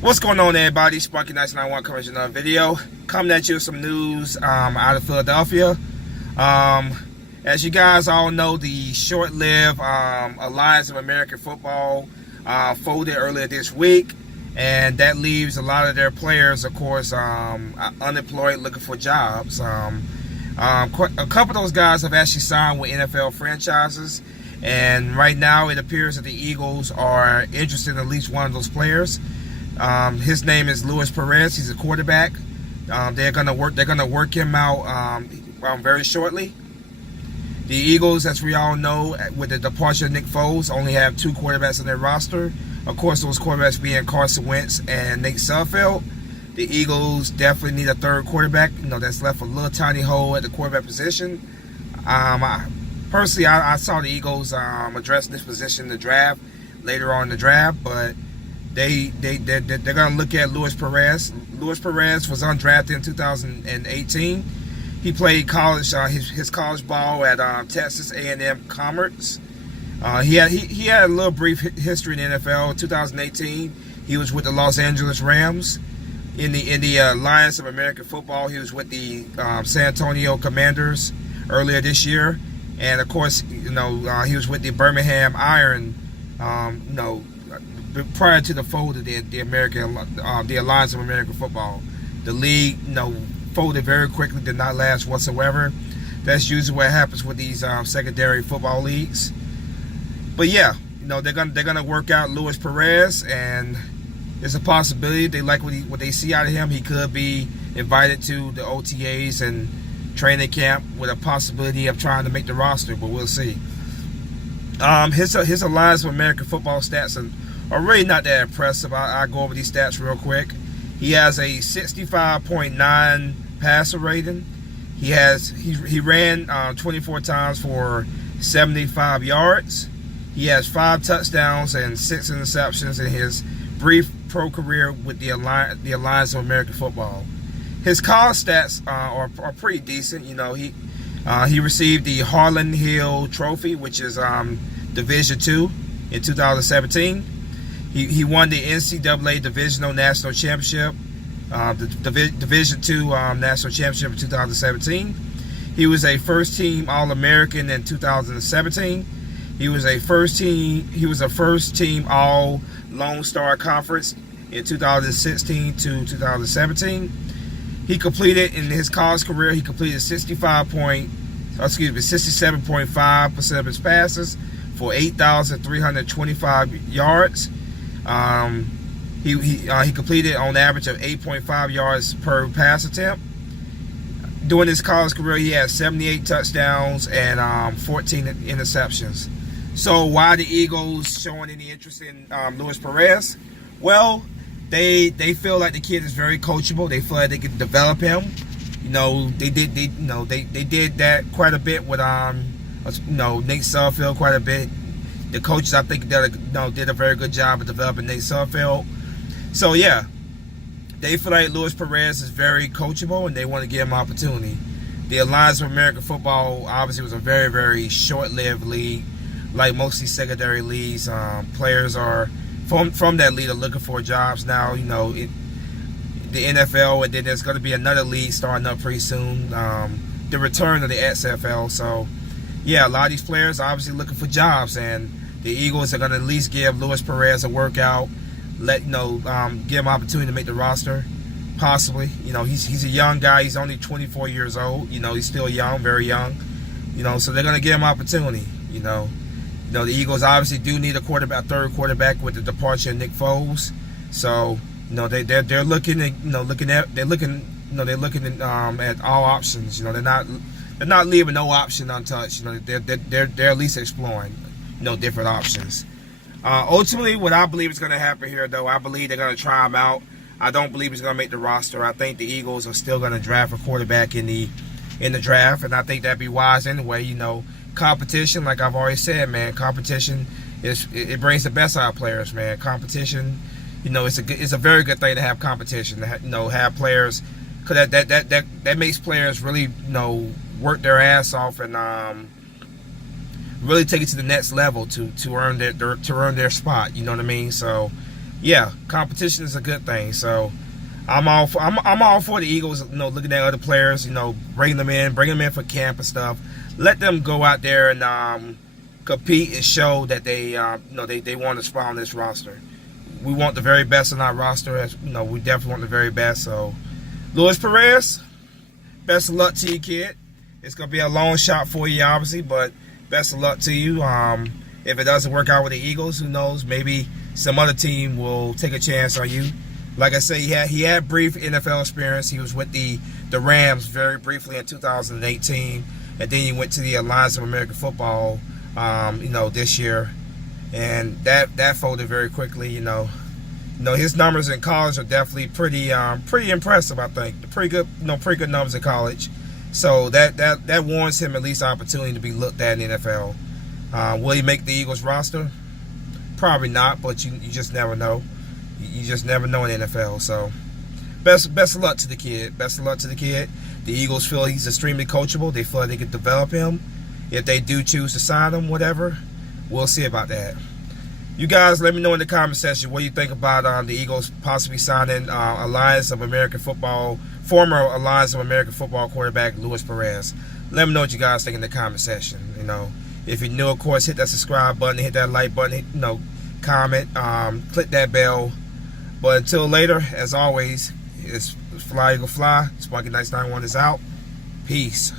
What's going on, everybody? Sparky 991 coming to another video. Coming at you with some news out of Philadelphia. As you guys all know, the short-lived Alliance of American Football folded earlier this week, and that leaves a lot of their players, of course, unemployed, looking for jobs. A couple of those guys have actually signed with NFL franchises, and right now it appears that the Eagles are interested in at least one of those players. His name is Luis Perez. He's a quarterback. They're gonna work him out very shortly. The Eagles, as we all know, with the departure of Nick Foles, only have two quarterbacks on their roster. Of course, those quarterbacks being Carson Wentz and Nate Sudfeld. The Eagles definitely need a third quarterback. That's left a little tiny hole at the quarterback position. Personally, I saw the Eagles address this position in the draft later on in the draft, but they're going to look at Luis Perez. Luis Perez was undrafted in 2018. He played college his college ball at Texas A&M Commerce. He had a little brief history in the NFL. In 2018, he was with the Los Angeles Rams. In the Alliance of American Football, he was with the San Antonio Commanders earlier this year, and of course, he was with the Birmingham Iron. Prior to the fold of the Alliance of American Football, the league, folded very quickly, did not last whatsoever. That's usually what happens with these secondary football leagues. But yeah, they're gonna work out Luis Perez, and there's a possibility they like what they see out of him. He could be invited to the OTAs and training camp with a possibility of trying to make the roster, but we'll see. His Alliance of American Football stats are really not that impressive. I'll go over these stats real quick. He has a 65.9 passer rating. He ran 24 times for 75 yards. He has 5 touchdowns and 6 interceptions in his brief pro career with the Alliance of American Football. His college stats are pretty decent. He received the Harlan Hill Trophy, which is Division II, in 2017. He won the NCAA Divisional National Championship, the Division II National Championship in 2017. He was a first-team All-American in 2017. He was a first-team All Lone Star Conference in 2016 to 2017. He completed in his college career. He completed 67.5% of his passes for 8,325 yards. He completed on average of 8.5 yards per pass attempt. During his college career, he had 78 touchdowns and 14 interceptions. So why the Eagles showing any interest in Luis Perez? Well, they feel like the kid is very coachable. They feel like they can develop him. They did that quite a bit with Nate Sudfeld quite a bit. The coaches, I think, did a very good job of developing Nate Sudfeld. So yeah, they feel like Luis Perez is very coachable, and they want to give him an opportunity. The Alliance of American Football obviously was a very, very short-lived league, like most of these secondary leagues. Players are from that league are looking for jobs now. The NFL, and then there's going to be another league starting up pretty soon. The return of the XFL. So yeah, a lot of these players are obviously looking for jobs, and the Eagles are going to at least give Luis Perez a workout, give him an opportunity to make the roster, possibly. He's a young guy. He's only 24 years old. He's still young, very young. So they're going to give him an opportunity. The Eagles obviously do need a third quarterback with the departure of Nick Foles. So they're looking at all options. They're not leaving no option untouched. They're at least exploring different options. Ultimately, what I believe is going to happen here, though, I believe they're going to try him out. I don't believe he's going to make the roster. I think the Eagles are still going to draft a quarterback in the draft, and I think that'd be wise anyway. Competition, like I've already said, man. Competition it brings the best out of players, man. Competition, it's a very good thing to have competition. To have players, because that makes players really work their ass off and really take it to the next level to earn their spot. You know what I mean? So yeah, competition is a good thing. So I'm all for the Eagles, looking at other players, bring them in for camp and stuff. Let them go out there and compete and show that they want a spot on this roster. We want the very best in our roster. As we definitely want the very best. So, Luis Perez, best of luck to you, kid. It's gonna be a long shot for you, obviously, but best of luck to you. If it doesn't work out with the Eagles, who knows? Maybe some other team will take a chance on you. Like I say, he had brief NFL experience. He was with the Rams very briefly in 2018, and then he went to the Alliance of American Football, this year, and that folded very quickly. His numbers in college are definitely pretty impressive. I think pretty good numbers in college. So that warrants him at least an opportunity to be looked at in the NFL. Will he make the Eagles roster? Probably not, but you just never know. You just never know in the NFL. So best of luck to the kid. Best of luck to the kid. The Eagles feel he's extremely coachable. They feel like they could develop him. If they do choose to sign him, whatever, we'll see about that. You guys, let me know in the comment section what you think about the Eagles possibly signing former Alliance of American Football quarterback Luis Perez. Let me know what you guys think in the comment section. If you're new, of course, hit that subscribe button, hit that like button, comment, click that bell. But until later, as always, it's Fly Eagle Fly. Spunky Nice 91 is out. Peace.